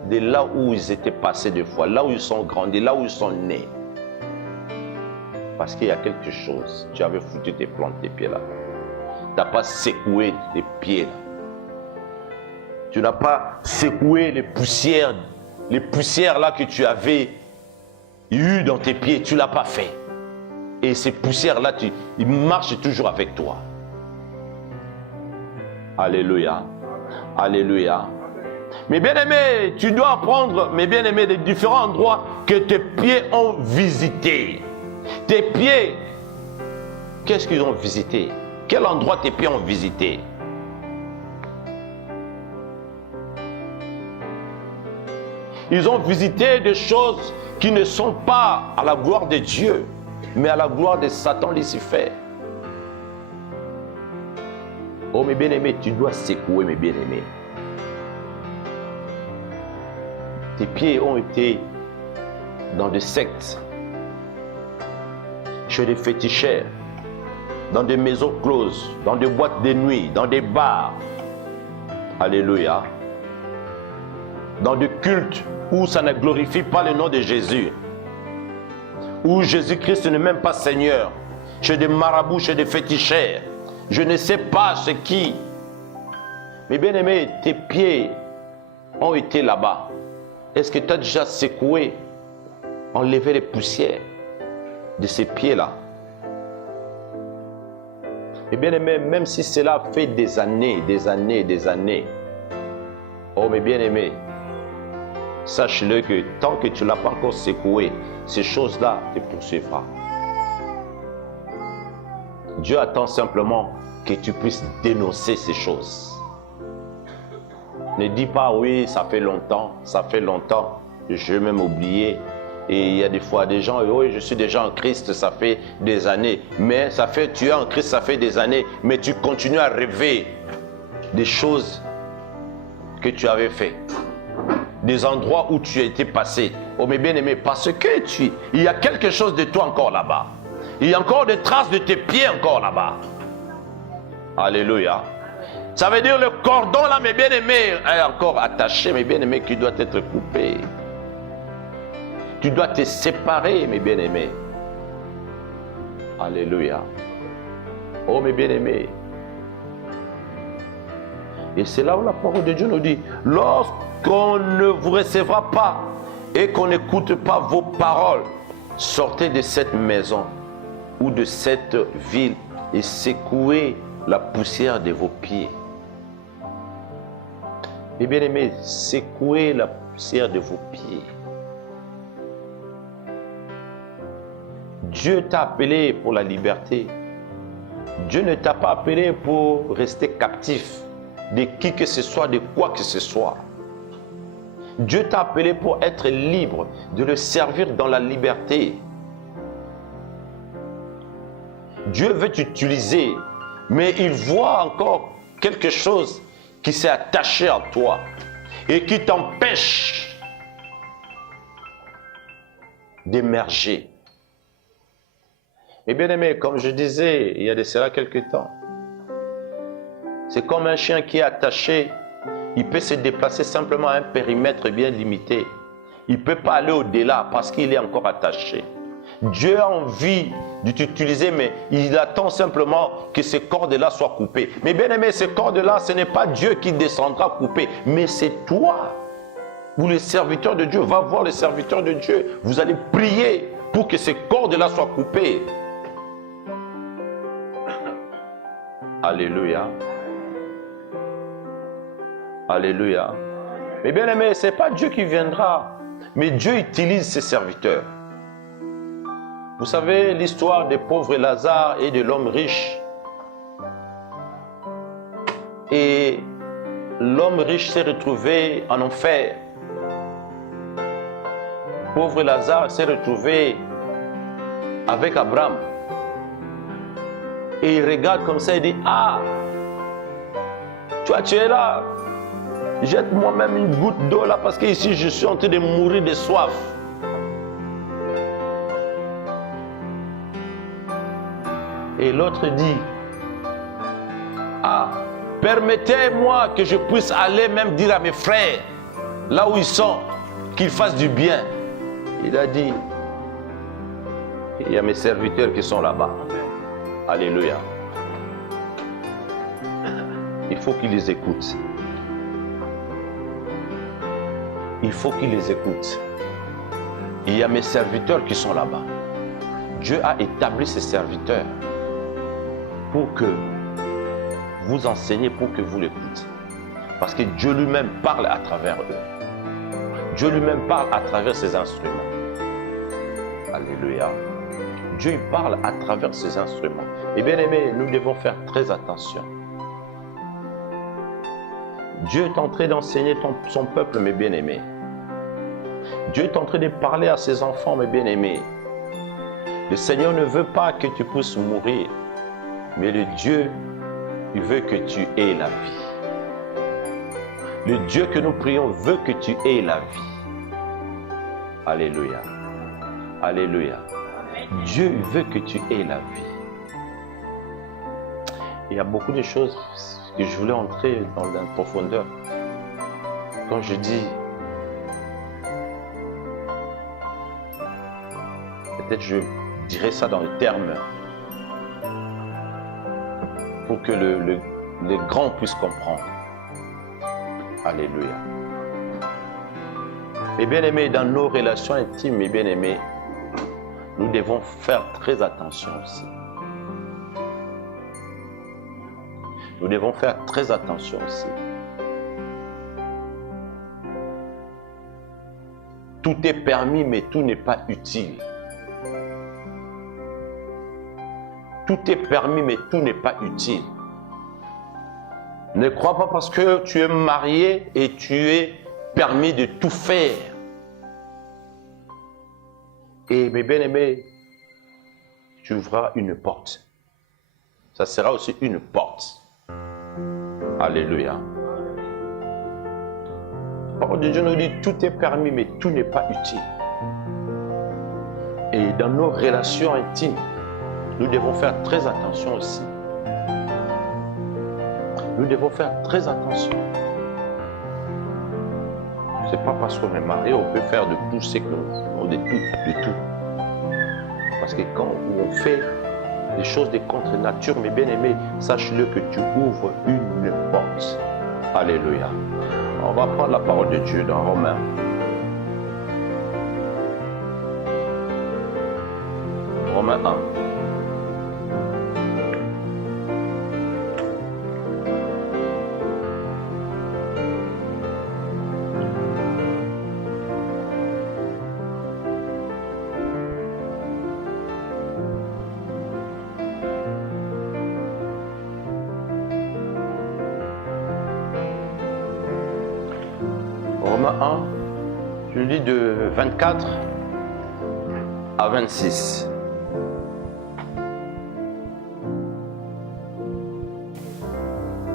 de là où ils étaient passés de fois, là où ils sont grandis, là où ils sont nés. Parce qu'il y a quelque chose. Tu avais foutu tes plantes, tes pieds là. Tu n'as pas secoué tes pieds là. Tu n'as pas secoué les poussières là que tu avais eues dans tes pieds. Tu ne l'as pas fait. Et ces poussières là, ils marchent toujours avec toi. Alléluia. Alléluia. Mes bien-aimés, tu dois apprendre, mes bien-aimés, des différents endroits que tes pieds ont visités. Tes pieds, qu'est-ce qu'ils ont visité? Quel endroit tes pieds ont visité? Ils ont visité des choses qui ne sont pas à la gloire de Dieu, mais à la gloire de Satan Lucifer. Oh mes bien-aimés, tu dois secouer mes bien-aimés. Tes pieds ont été dans des sectes, chez des féticheurs, dans des maisons closes, dans des boîtes de nuit, dans des bars. Alléluia. Dans des cultes où ça ne glorifie pas le nom de Jésus, où Jésus-Christ n'est même pas Seigneur, chez des marabouts, chez des féticheurs. Je ne sais pas ce qui. Mais bien aimé, tes pieds ont été là-bas. Est-ce que tu as déjà secoué, enlevé les poussières de ces pieds-là? Et bien aimé, même si cela fait des années, oh mes bien-aimés, sache-le que tant que tu ne l'as pas encore secoué, ces choses-là te poursuivront. Dieu attend simplement que tu puisses dénoncer ces choses. Ne dis pas, oui, ça fait longtemps, je vais même oublier. Et il y a des fois des gens, oui, je suis déjà en Christ, ça fait des années. Mais tu es en Christ, ça fait des années, mais tu continues à rêver des choses que tu avais fait. Des endroits où tu étais passé. Oh mes bien-aimés, parce que il y a quelque chose de toi encore là-bas. Il y a encore des traces de tes pieds encore là-bas. Alléluia. Ça veut dire le cordon là, mes bien-aimés, est encore attaché, mes bien-aimés, qui doit être coupé. Tu dois te séparer, mes bien-aimés. Alléluia. Oh, mes bien-aimés. Et c'est là où la parole de Dieu nous dit, lorsqu'on ne vous recevra pas et qu'on n'écoute pas vos paroles, sortez de cette maison ou de cette ville et secouez la poussière de vos pieds. Mes bien-aimés, secouez la poussière de vos pieds. Dieu t'a appelé pour la liberté. Dieu ne t'a pas appelé pour rester captif de qui que ce soit, de quoi que ce soit. Dieu t'a appelé pour être libre, de le servir dans la liberté. Dieu veut t'utiliser, mais il voit encore quelque chose qui s'est attaché à toi et qui t'empêche d'émerger. Et bien aimé, comme je disais il y a de cela quelques temps, c'est comme un chien qui est attaché, il peut se déplacer simplement à un périmètre bien limité. Il ne peut pas aller au-delà parce qu'il est encore attaché. Dieu a envie de t'utiliser, mais il attend simplement que ces cordes-là soient coupées. Mais bien aimé, ces cordes-là, ce n'est pas Dieu qui descendra couper, mais c'est toi. Ou le serviteur de Dieu, va voir le serviteur de Dieu. Vous allez prier pour que ces cordes-là soient coupées. Alléluia. Alléluia. Mais bien aimé, ce n'est pas Dieu qui viendra, mais Dieu utilise ses serviteurs. Vous savez l'histoire des pauvres Lazare et de l'homme riche. Et l'homme riche s'est retrouvé en enfer. Pauvre Lazare s'est retrouvé avec Abraham. Et il regarde comme ça et dit, ah, tu es là. Jette-moi même une goutte d'eau là parce que ici je suis en train de mourir de soif. Et l'autre dit, ah, permettez-moi que je puisse aller même dire à mes frères, là où ils sont, qu'ils fassent du bien. Il a dit, il y a mes serviteurs qui sont là-bas. Alléluia. Il faut qu'ils les écoutent. Il faut qu'ils les écoutent. Il y a mes serviteurs qui sont là-bas. Dieu a établi ses serviteurs pour que vous enseignez, pour que vous l'écoutez. Parce que Dieu lui-même parle à travers eux. Dieu lui-même parle à travers ses instruments. Alléluia. Dieu parle à travers ses instruments. Et bien aimés, nous devons faire très attention. Dieu est en train d'enseigner son peuple, mes bien-aimés. Dieu est en train de parler à ses enfants, mes bien-aimés. Le Seigneur ne veut pas que tu puisses mourir, mais le Dieu, il veut que tu aies la vie. Le Dieu que nous prions veut que tu aies la vie. Alléluia. Alléluia. Dieu veut que tu aies la vie. Il y a beaucoup de choses que je voulais entrer dans la profondeur. Quand je dis, peut-être je dirais ça dans les termes pour que les grands puissent comprendre. Alléluia. Mes bien-aimés, dans nos relations intimes, mes bien-aimés, nous devons faire très attention aussi. Nous devons faire très attention aussi. Tout est permis, mais tout n'est pas utile. Tout est permis, mais tout n'est pas utile. Ne crois pas parce que tu es marié et tu es permis de tout faire. Et mes bien-aimés, tu ouvriras une porte. Ça sera aussi une porte. Alléluia. La parole de Dieu nous dit, tout est permis, mais tout n'est pas utile. Et dans nos relations intimes, nous devons faire très attention aussi. Nous devons faire très attention. Ce n'est pas parce qu'on est marié, on peut faire de tout ce que l'on veut, de tout. Parce que quand on fait des choses de contre nature, mes bien-aimés, sache-le que tu ouvres une porte. Alléluia. On va prendre la parole de Dieu dans Romains. Romains 1. Romains 1, je lis de 24 à 26.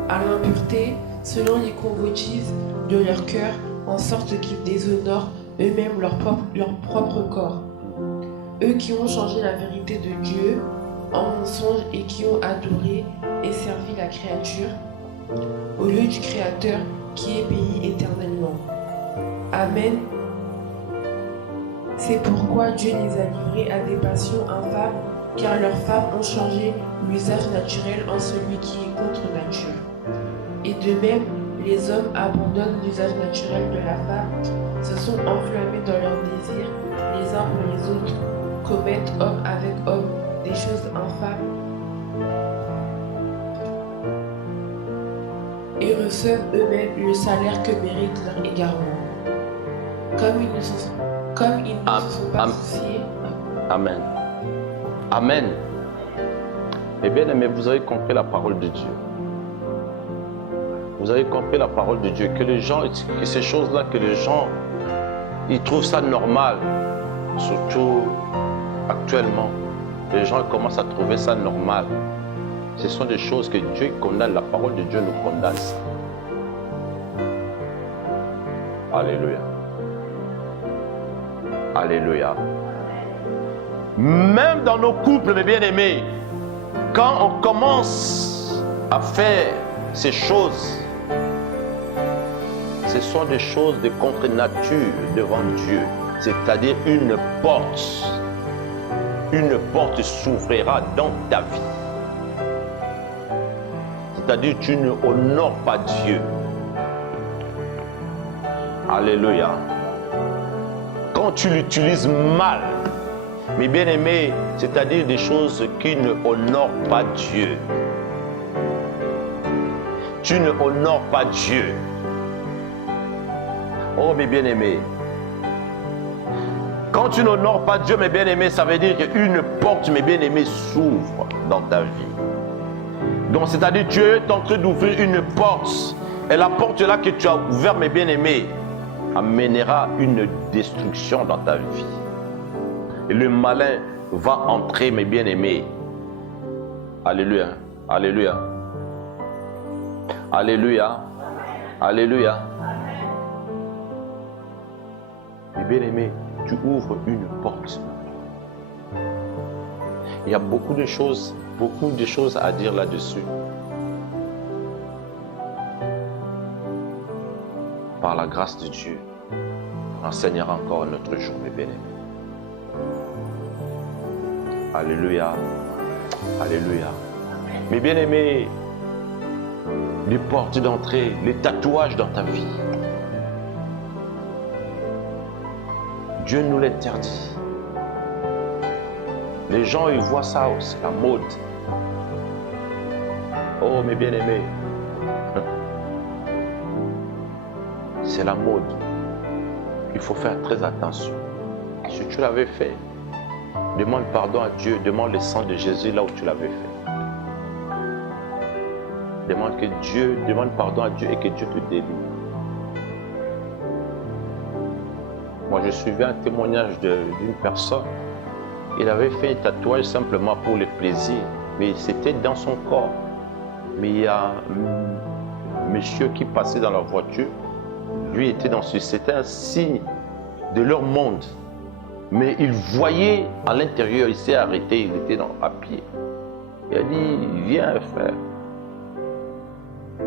À l'impureté, selon les convoitises de leur cœur, en sorte qu'ils déshonorent eux-mêmes leur propre corps. Eux qui ont changé la vérité de Dieu en mensonge et qui ont adoré et servi la créature, au lieu du Créateur qui est béni éternellement. Amen. C'est pourquoi Dieu les a livrés à des passions infâmes, car leurs femmes ont changé l'usage naturel en celui qui est contre nature. Et de même, les hommes abandonnent l'usage naturel de la femme, se sont enflammés dans leurs désirs, les uns pour les autres, commettent homme avec homme des choses infâmes, et reçoivent eux-mêmes le salaire que mérite leur égarement. Comme ils ne se sont pas souciés. Amen. Amen. Eh bien, mais vous avez compris la parole de Dieu. Vous avez compris la parole de Dieu. Que les gens, que ces choses-là, que les gens, ils trouvent ça normal. Surtout actuellement. Les gens commencent à trouver ça normal. Ce sont des choses que Dieu condamne. La parole de Dieu nous condamne. Alléluia. Alléluia. Même dans nos couples, mes bien-aimés, quand on commence à faire ces choses, ce sont des choses de contre-nature devant Dieu. C'est-à-dire une porte s'ouvrira dans ta vie. C'est-à-dire tu ne honores pas Dieu. Alléluia. Quand tu l'utilises mal, mes bien-aimés, c'est-à-dire des choses qui ne honorent pas Dieu. Tu ne honores pas Dieu. Oh mes bien-aimés, quand tu n'honores pas Dieu, mes bien-aimés, ça veut dire qu'une porte, mes bien-aimés, s'ouvre dans ta vie. Donc c'est-à-dire tu es en train d'ouvrir une porte. Et la porte là que tu as ouverte, mes bien-aimés, amènera une destruction dans ta vie. Et le malin va entrer, mes bien-aimés. Alléluia. Alléluia. Alléluia. Alléluia. Mes bien-aimés, tu ouvres une porte. Il y a beaucoup de choses à dire là-dessus. Par la grâce de Dieu, on enseignera encore un autre jour, mes bien-aimés. Alléluia. Alléluia. Mes bien-aimés, les portes d'entrée, les tatouages dans ta vie. Dieu nous l'interdit. Les gens, ils voient ça, c'est la mode. Oh, mes bien-aimés, c'est la mode. Il faut faire très attention. Si tu l'avais fait, demande pardon à Dieu, demande le sang de Jésus là où tu l'avais fait. Demande pardon à Dieu et que Dieu te délivre. Moi, je suivais un témoignage d'une personne. Il avait fait un tatouage simplement pour le plaisir, mais c'était dans son corps. Mais il y a un monsieur qui passait dans la voiture, lui était c'était un signe de leur monde. Mais il voyait à l'intérieur, il s'est arrêté, il était à pied. Il a dit, viens frère.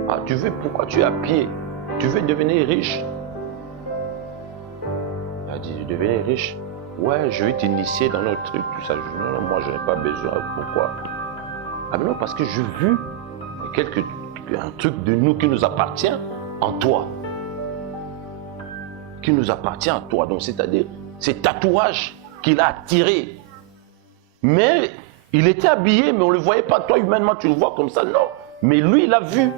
Ah, pourquoi tu es à pied? Tu veux devenir riche? Il a dit, devenir riche? Ouais, je vais t'initier dans notre truc, tout ça. Non, moi je n'ai pas besoin. Pourquoi? Ah mais non, parce que j'ai vu un truc de nous qui nous appartient en toi. Qui nous appartient à toi. Donc c'est-à-dire, c'est tatouage qu'il a attiré. Mais il était habillé, mais on ne le voyait pas. Toi, humainement, tu le vois comme ça, non. Mais lui, il a vu.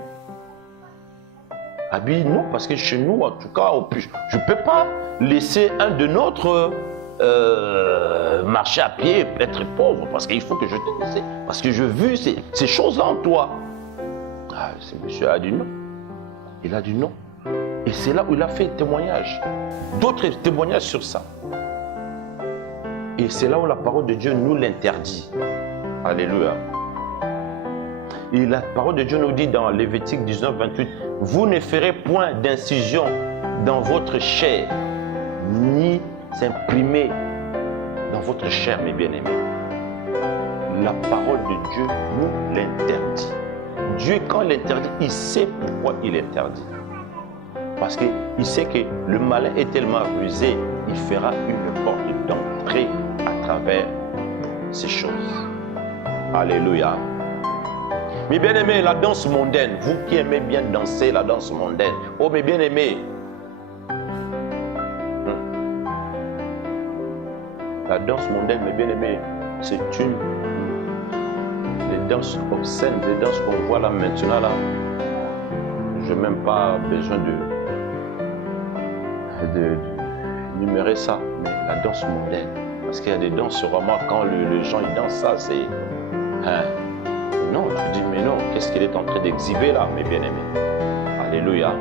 Habillé, non, parce que chez nous, en tout cas, je ne peux pas laisser un de notre marcher à pied, être pauvre, parce qu'il faut que je te laisse. Parce que j'ai vu ces choses-là en toi. Ah, ce monsieur a dit non. Il a dit non. Et c'est là où il a fait témoignage. D'autres témoignages sur ça. Et c'est là où la parole de Dieu nous l'interdit. Alléluia. Et la parole de Dieu nous dit dans Lévitique 19, 28, « Vous ne ferez point d'incision dans votre chair, ni s'imprimer dans votre chair, mes bien-aimés. » La parole de Dieu nous l'interdit. Dieu, quand il interdit, il sait pourquoi il interdit. Parce qu'il sait que le malin est tellement rusé, il fera une porte d'entrée à travers ces choses. Alléluia. Mes bien-aimés, la danse mondaine, vous qui aimez bien danser la danse mondaine, oh mes bien-aimés, la danse mondaine, mes bien-aimés, c'est des danses obscènes, des danses qu'on voit là maintenant là. Je n'ai même pas besoin de numérer ça, mais la danse mondaine. Parce qu'il y a des danses vraiment, quand les gens ils dansent ça, c'est... Non, tu dis, mais non, qu'est-ce qu'il est en train d'exhiber là, mes bien-aimés? Alléluia.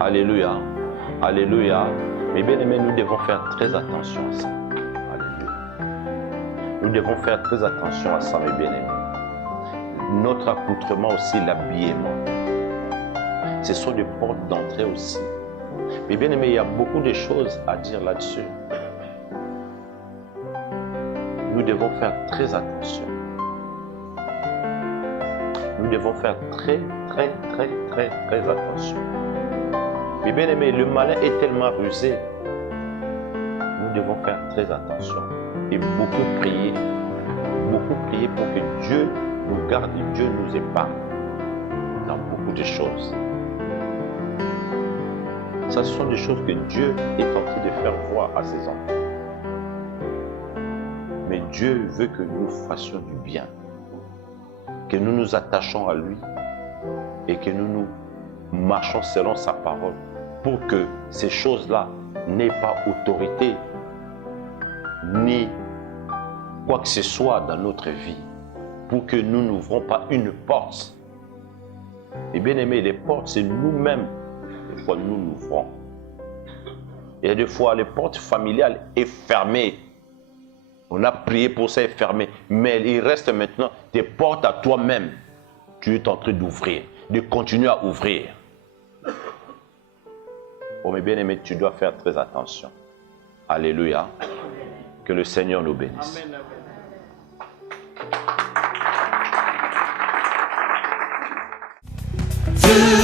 Alléluia. Alléluia. Mes bien-aimés, nous devons faire très attention à ça. Alléluia. Nous devons faire très attention à ça, mes bien-aimés. notre accoutrement aussi, l'habillement. Ce sont des portes d'entrée aussi. Mais bien aimé, il y a beaucoup de choses à dire là-dessus. Nous devons faire très attention. Nous devons faire très attention. Mais bien aimé, le malin est tellement rusé. Nous devons faire très attention. Et beaucoup prier pour que Dieu nous garde et Dieu nous épargne dans beaucoup de choses. Ça, ce sont des choses que Dieu est en train de faire voir à ses enfants. Mais Dieu veut que nous fassions du bien, que nous nous attachons à lui et que nous marchons selon sa parole pour que ces choses-là n'aient pas autorité ni quoi que ce soit dans notre vie, pour que nous n'ouvrons pas une porte. Et bien aimé, les portes, c'est nous-mêmes, des fois nous l'ouvrons. Et des fois, les portes familiales sont fermées. On a prié pour ça, est fermé. Mais il reste maintenant des portes à toi-même. Tu es en train d'ouvrir, de continuer à ouvrir. Oh, mes bien-aimés, tu dois faire très attention. Alléluia. Que le Seigneur nous bénisse. Amen. Dieu